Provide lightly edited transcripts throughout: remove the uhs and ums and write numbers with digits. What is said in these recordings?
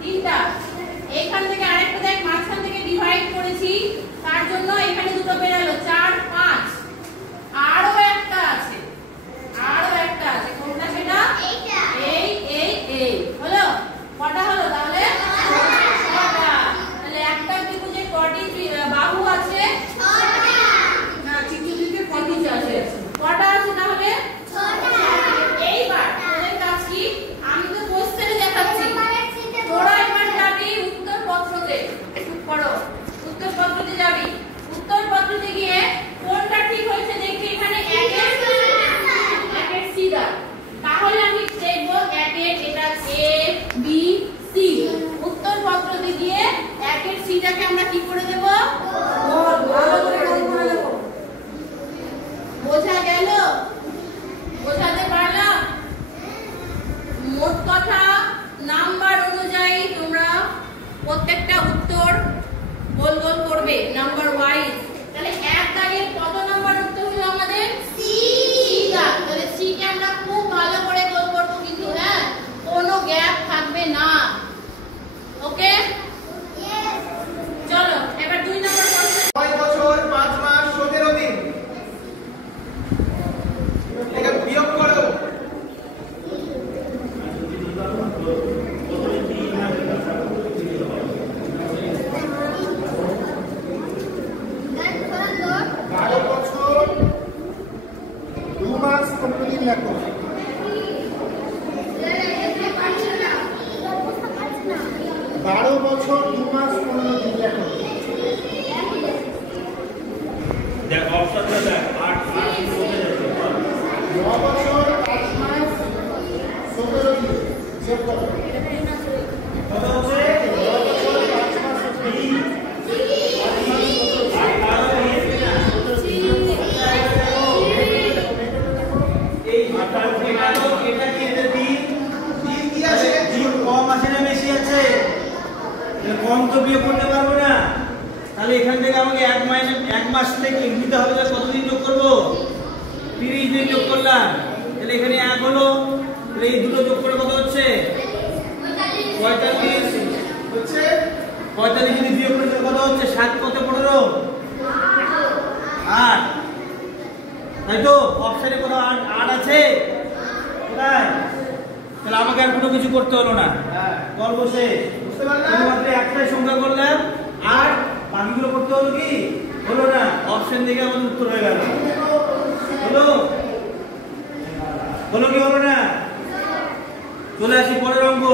তিনটা। এইখান থেকে আরেকটা দেখ মাঝখান থেকে ডিভাইড করেছি, তার জন্য এখানে দুটো বেরালো 4 5। আরো একটা আছে, কোনটা সেটা? এইটা। এই হলো কটা হলো তাহলে? 6টা। তাহলে একটা ত্রিভুজে কটি বাহু আছে? 6টা। না ত্রিভুজে কটি আছে? কটা আছে তাহলে? 6টা। এইবার তোদের কাজ কি, আমি তো কোশ্চেনে দেখাচ্ছি, তোরা এবার যাবি উত্তরপত্রতে। চুপ করো, উত্তরপত্রতে যাবি। উত্তরপত্রতে গিয়ে কোনটা ঠিক হয়েছে দেখি, এখানে একের সিধা, তাহলে আমি দেখব একের এটা এ বি সি। উত্তরপত্রতে গিয়ে একের সিটাকে আমরা কি করে দেব? গোল। ভালো করে গোল করে দেব। বোঝা গেল? বোঝাতে পারলাম? মোট কথা নাম্বার অনুযায়ী তোমরা প্রত্যেকটা উত্তর গোল গোল করবে নাম্বার ওয়াইজ। তাহলে এক দাগের কত নাম্বার উত্তর হলো আমাদের? সি দাগ। তাহলে সি কে আমরা খুব ভালো করে গোল করব, কিন্তু হ্যাঁ কোনো গ্যাপ থাকবে না। ওকে यस। চলো এবার 2 নাম্বার কোশ্চেন। 6 বছর 5 মাস 17 দিন, এটা বিয়োগ করো। লেখো। 12 বছর 2 মাস 15 দিন লেখো। দেখ অপশনটা দেখ 8 8 বলে যাচ্ছে 9 বছর 5 মাস 17 দিন যোগ করো। কত হচ্ছে? 9 বছর 5 মাস 17 দিন। কম তো বিয়োগ করতে পারবো না, তাহলে এখান থেকে আমাকে এক মাস থেকে নিতে হবে। কতদিন যোগ করবো? 30 দিন যোগ করলাম। তাহলে এখানে 1 হলো, তাহলে এই দুটো যোগ করে কত হচ্ছে? 45 হচ্ছে। 45 যদি বিয়োগ করে কত হচ্ছে? 7 কত 15 8। তাই তো অপশনে কোথাও 8 আছে? কোথায়? তাহলে আমাকে আর কোনো কিছু করতে হলো না, গল্প শেষ। শুধুমাত্র একটাই সংখ্যা করলাম আর বাকিগুলো করতে হলো কি? হলো না। অপশন দেখে আমাদের উত্তর হয়ে গেল। হলো হলো কি হলো না? চলে আসি পরের অঙ্ক।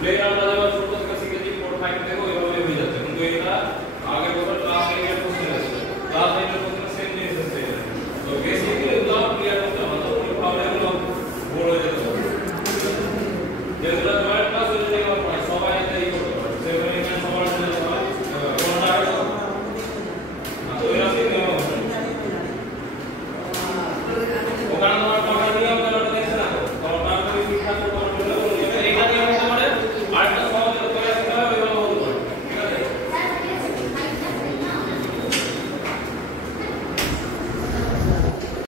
प्लेन আমরা যখন ছোট থেকে শিখেছি 4 5 থেকে ওইভাবে হয়ে যাচ্ছে, কিন্তু এটা আগের বছর ক্লাস 8 এর কোশ্চেন আছে। ক্লাস